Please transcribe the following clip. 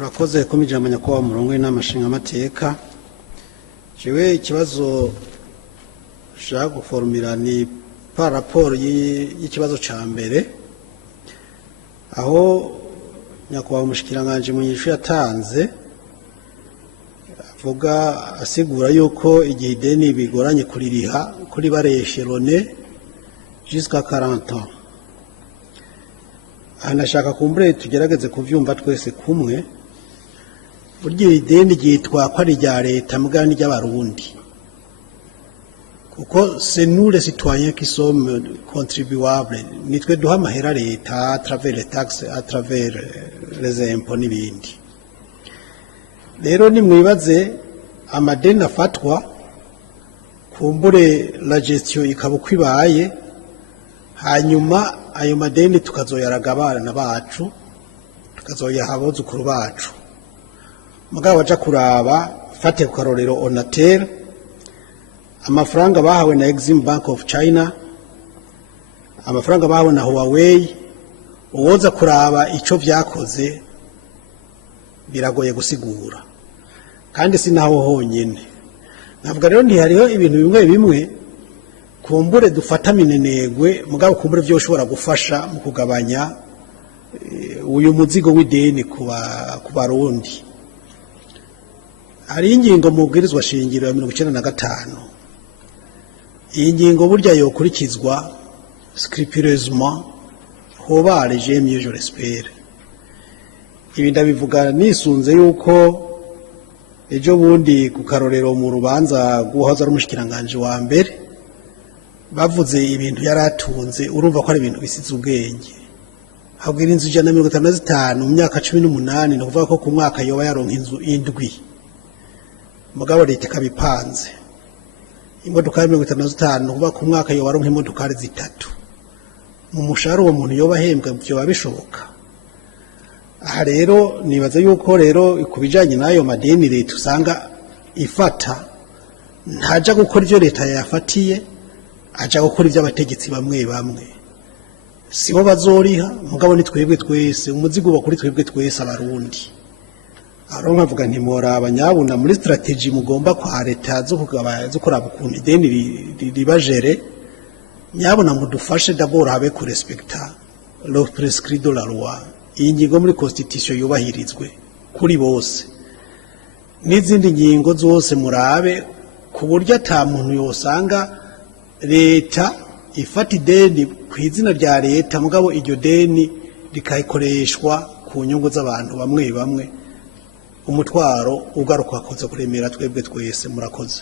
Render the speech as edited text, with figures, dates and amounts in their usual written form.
Murakoze kumijambo nyakubahwa murongo w'inama nshingamateka. Jewe ikibazo nshaka guformira ni par rapport y'ikibazo ca mbere, aho nyakubahwa umushikiranganje mu nyishu yatanze avuga asigura yuko igihe ideni bigoranye kuririha kuri baresherone jusqu'à 40 ans. Anashaka kumbure tugerageze kuvyumva twese kumwe. Burya ideni ryitwa ko ari rya leta mugani ry'abarundi, kuko c'est nous les citoyens qui sommes contribuables, nitwe duha amahera leta à travers les taxes, à travers les impôts n'ibindi. Rero ni mwibaze amadeni afatwa kumbure la gestion ikaba uko ibaye, hanyuma ayo madeni tukazoyaraga abana bacu, tukazoyaha abuzukuru bacu. Mugabo baja kuraba fate ku karorero Onatel, amafaranga bahawe na Exim Bank of China, amafaranga bahawe na Huawei, uwoza kuraba ico vyakoze biragoye gusigura, kandi sinaho honyene. Navuga rero ntihariho ibintu bimwe bimwe kumbure dufata minenegwe, mugabo kumbure vyo ushobora gufasha mu kugabanya uyu muzigo w'ideni ku Barundi. Hari ingingo mu bwirizwa shingiro ya 95. Iyi ngingo burya yokurikizwa scrupuleusement, hoba les mieux je l'espère. Ibi ndabivuga nisunze yuko ejo bundi ku karorero mu rubanza guhoza ari umushikiranganje wa mbere bavuze ibintu yaratunze, urumva ko ari ibintu bisize ubwenge. Habwira inzu 155 mu myaka 18, no kuvuga ko ku mwaka yoba yaronka inzu indwi. Mugabo leta kabipanze imodoka ya 55 kuba ku mwaka yo waronka imodoka zitatu mu mushahara uwo muntu yoba hembwa byo babishoboka. Aha rero nibaza yuko rero kubijanye nayo madeni leta usanga ifata ntaja gukora ivyo leta yafatiye, aja gukora ivyo abategetsi bamwe bamwe. Sibo bazoriha, mugabo ni twebwe twese, umuzigo uba kuri twebwe twese abarundi. Aronka avuga nti moraba nyabuna muri strategy mugomba kwa leta zo kugabanya zo kuraba ukuntu ideni ribajere, nyabuna mudufashe d'abord habe ku respecta le prescrit de la loi. Iyi ngingo muri constitution yubahirizwe kuri bose, n'izindi ngingo zose murabe ku buryo ata muntu yosanga leta ifata ideni kw'izina rya leta mugabo iryo deni rikayikoreshwa ku nyungu z'abantu bamwe bamwe, umutwaro ugaruka koza kuremera twebwe twese. Murakoze.